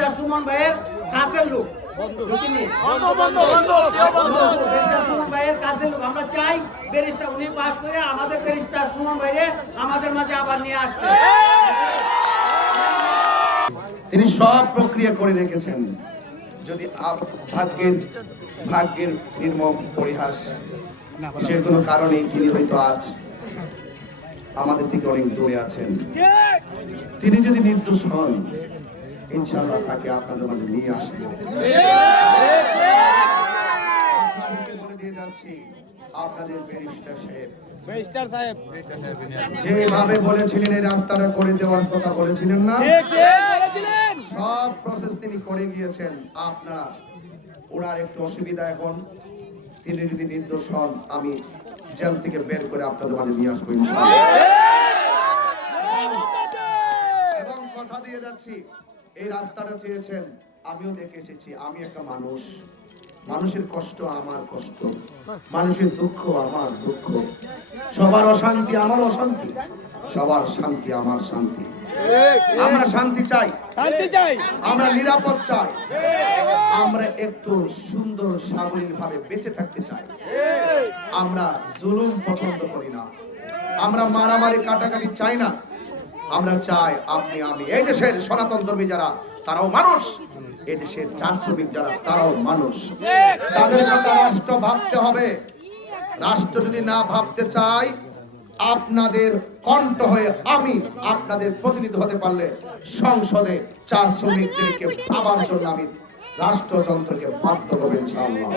Barrister Suman ভাইয়ের কাছের লোক। সুমন ভাইয়ের কাছের লোক। আমরা চাই ব্যারিস্টার উনি পাস করে আমাদের ব্যারিস্টার সুমন ভাইরে আমাদের মাঝে আবার নিয়ে আসতে। তিনি সব প্রক্রিয়া করে রেখেছেন। যদি ভাগ্যের নির্মম পরিহাস যে কোনো কারণে তিনি হয়তো আজ আমাদের থেকে অনেক দূরে আছেন, তিনি যদি নির্দোষ হন ইনশাআল্লাহ তাকে আপনাদের মাঝে নিয়ে আসবো। বলে দিয়ে যাচ্ছি আপনাদের ব্যারিস্টার সাহেব যেভাবে বলেছিলেন এই রাস্তাটা করে দেওয়ার কথা বলেছিলেন না, সব প্রসেস তিনি করে গিয়েছেন। আপনারা ওনার একটু অসুবিধা এখন, তিনি যদি নির্দোষ হন আমি জেল থেকে বের করে আপনাদের মাঝে নিয়ে আসবো এবং কথা দিয়ে যাচ্ছি এই রাস্তাটা চেয়েছেন, আমিও দেখে এসেছি। আমি একটা মানুষ, মানুষের কষ্ট আমার কষ্ট, মানুষের দুঃখ আমার দুঃখ, সবার অশান্তি আমার অশান্তি, সবার শান্তি আমার শান্তি। আমরা শান্তি চাই, আমরা নিরাপদ চাই, আমরা একটু সুন্দর স্বাভাবিক ভাবে বেঁচে থাকতে চাই। আমরা জুলুম পছন্দ করি না, আমরা মারামারি কাটাকাটি চাই না। আমরা চাই আপনি আমি, এই দেশের সনাতন ধর্মী যারা তারাও মানুষ, এই দেশের চা শ্রমিক যারা তারাও মানুষ। তাদের কথা রাষ্ট্র ভাবতে হবে। রাষ্ট্র যদি না ভাবতে চাই, আপনাদের কণ্ঠ হয়ে আমি আপনাদের প্রতিনিধি হতে পারলে সংসদে চা শ্রমিকদেরকে ভাবার জন্য আমি রাষ্ট্রযন্ত্রকে বাধ্য করবো ইনশাআল্লাহ।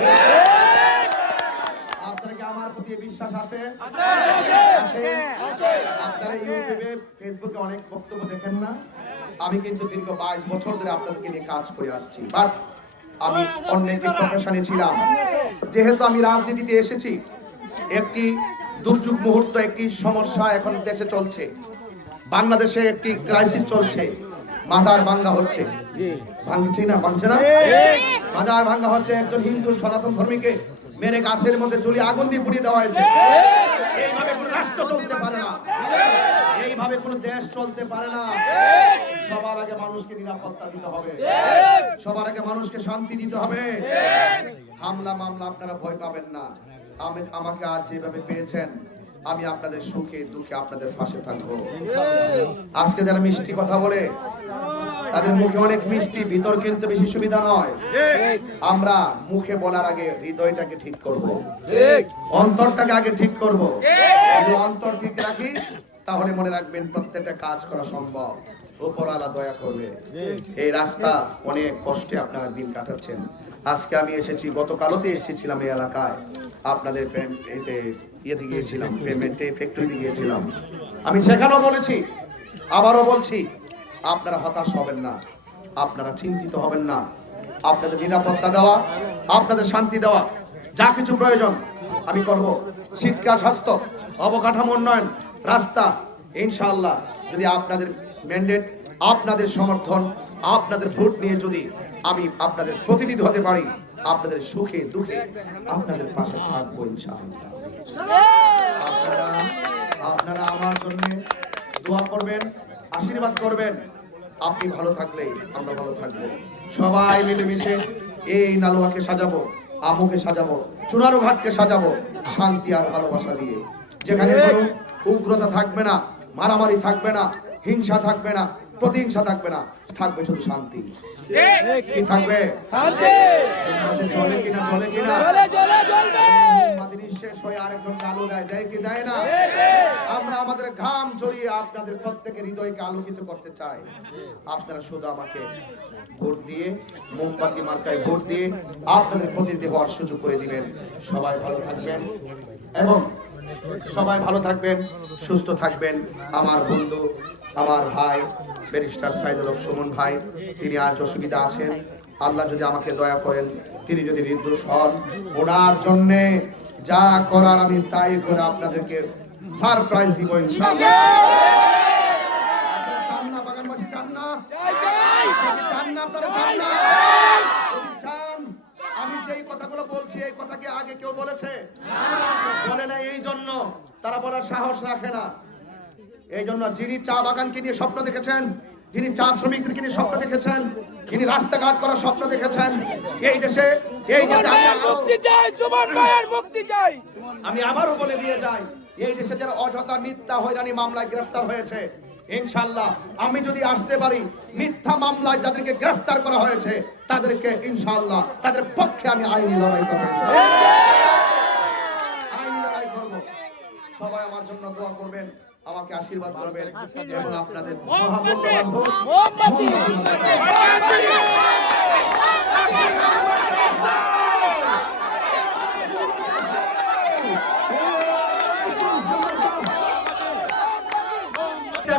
আপনারা কি আমার প্রতি বিশ্বাস আছে? আপনারা ইউটিউবে ফেসবুকে অনেক বক্তব্য দেখেন না? আমি কিন্তু দীর্ঘ 22 বছর ধরে আপনাদেরকে নিয়ে কাজ করে আসছি, বাট আমি অন্য একটি প্রফেশনে ছিলাম। যেহেতু আমি রাজনীতিতে এসেছি, একটি দুর্যোগ মুহূর্ত, একটি সমস্যা এখন দেশে চলছে, বাংলাদেশে একটি ক্রাইসিস চলছে, মাজার ভাঙ্গা হচ্ছে, ভাঙছে না মাজার ভাঙ্গা হচ্ছে। একজন হিন্দু সনাতন ধর্মীকে মেরে গাছের মধ্যে ঝুলিয়ে আগুন দিয়ে পুড়িয়ে দেওয়া হয়েছে। এইভাবে কোনো রাষ্ট্র চলতে পারে না, এইভাবে কোনো দেশ চলতে পারে না। সবার আগে মানুষকে নিরাপত্তা দিতে হবে, সবার আগে মানুষকে শান্তি দিতে হবে। হামলা মামলা আপনারা ভয় পাবেন না। আমাকে আজ যেভাবে পেয়েছেন, আমি আপনাদের সুখে দুঃখে আপনাদের পাশে থাকবো। আজকে যারা মিষ্টি কথা বলে তাদের মুখে অনেক মিষ্টি, ভিতর কিন্তু বেশি সুবিধা নয়। আমরা মুখে বলার আগে হৃদয়টাকে ঠিক করব, অন্তরটাকে আগে ঠিক করব। যদি অন্তর ঠিক রাখি তাহলে মনে রাখবেন প্রত্যেকটা কাজ করা সম্ভব, উপরওয়ালা দয়া করবে। এই রাস্তা অনেক কষ্টে আপনারা দিন কাটাচ্ছেন। আজকে আমি এসেছি, গতকালতে এসেছিলাম এই এলাকায়, আপনাদের ইয়েতে গিয়েছিলাম, পেমেন্টে ফ্যাক্টরিতে গিয়েছিলাম। আমি সেখানেও বলেছি, আবারও বলছি, আপনারা হতাশ হবেন না, আপনারা চিন্তিত হবেন না। আপনাদের নিরাপত্তা দেওয়া, আপনাদের শান্তি দেওয়া, যা কিছু প্রয়োজন আমি করব। শিক্ষা, স্বাস্থ্য, অবকাঠামো উন্নয়ন, রাস্তা, ইনশাআল্লাহ যদি আপনাদের ম্যান্ডেট, আপনাদের সমর্থন, আপনাদের ভোট নিয়ে যদি আমি আপনাদের প্রতিনিধি হতে পারি, আপনাদের সুখে দুঃখে আপনাদের পাশে থাকবো ইনশাআল্লাহ। আপনারা আমার জন্য দোয়া করবেন, আশীর্বাদ করবেন। আপনি ভালো থাকলেই আমরা ভালো থাকবো। সবাই মিলেমিশে এই নালুয়াকে সাজাবো, আমুকে সাজাবো, চুনারু ঘাটকে সাজাবো শান্তি আর ভালোবাসা দিয়ে। যেখানে কোনো উগ্রতা থাকবে না, মারামারি থাকবে না, হিংসা থাকবে না, প্রতিহিংসা থাকবে না, থাকবে শুধু শান্তি। কি থাকবে? চলে কিনা? শেষ হয়ে আরেকজনকে আলো দেয় কি দেয় না? আমরা আমাদের ঘাম ঝরিয়ে আপনাদের প্রত্যেকের হৃদয়কে আলোকিত করতে চাই। আপনারা শুধু আমাকে ভোট দিয়ে, মোমবাতি মার্কায় ভোট দিয়ে আপনাদের প্রতিনিধি হওয়ার সুযোগ করে দিবেন। সবাই ভালো থাকবেন এবং সবাই ভালো থাকবেন, সুস্থ থাকবেন। আমার বন্ধু, আমার ভাই ব্যারিস্টার সাইদুল হক সুমন ভাই, তিনি আজ অসুবিধা আছেন। আল্লাহ যদি আমাকে দয়া করেন, তিনি যদি নির্দোষ হন, ওনার জন্যে যা করার আমি তাই করে আপনাদেরকে সারপ্রাইজ দিব ইনশাআল্লাহ। চান না বাগানবাসী? চান না? চান না? আপনারা চান না? চান? আমি যেই কথাগুলো বলছি এই কথা কি আগে কেউ বলেছে? বলে না। এই জন্য তারা বলার সাহস রাখে না। এই জন্য যিনি চা বাগানকে নিয়ে স্বপ্ন দেখেছেন, যিনি চা শ্রমিকদেরকে নিয়ে স্বপ্ন দেখেছেন, তিনি রাস্তাঘাট করার স্বপ্ন দেখেছেন এই দেশে। এই দেশে আমি আবারও বলে দিয়ে যাই, এই দেশে যারা অযথা মিথ্যা হয়রানি মামলায় গ্রেফতার হয়েছে, ইনশাআল্লাহ আমি যদি আসতে পারি, মিথ্যা মামলায় যাদেরকে গ্রেফতার করা হয়েছে তাদেরকে ইনশাআল্লাহ তাদের পক্ষে আমি আইনি লড়াই করব। আইনি লড়াই করব। সবাই আমার জন্য দোয়া করবেন, আমাকে আশীর্বাদ করবেন এবং আপনাদের মহামূল্যবান ভোট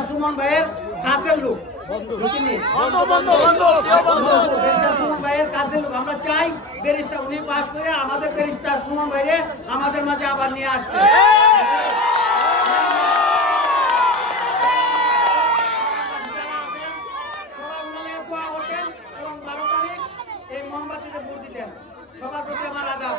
সুমন ভাইয়ের কাছের লোক, সুমন ভাইয়ের কাছের লোক। আমরা চাই ব্যারিস্টার উনি পাশ করে আমাদের ব্যারিস্টার সুমন ভাইরে আমাদের মাঝে আবার নিয়ে আসতে। এবং 12 তারিখ এই মোমবাতিতে ভোট দিতেন। সবার প্রতি আমার আদাব।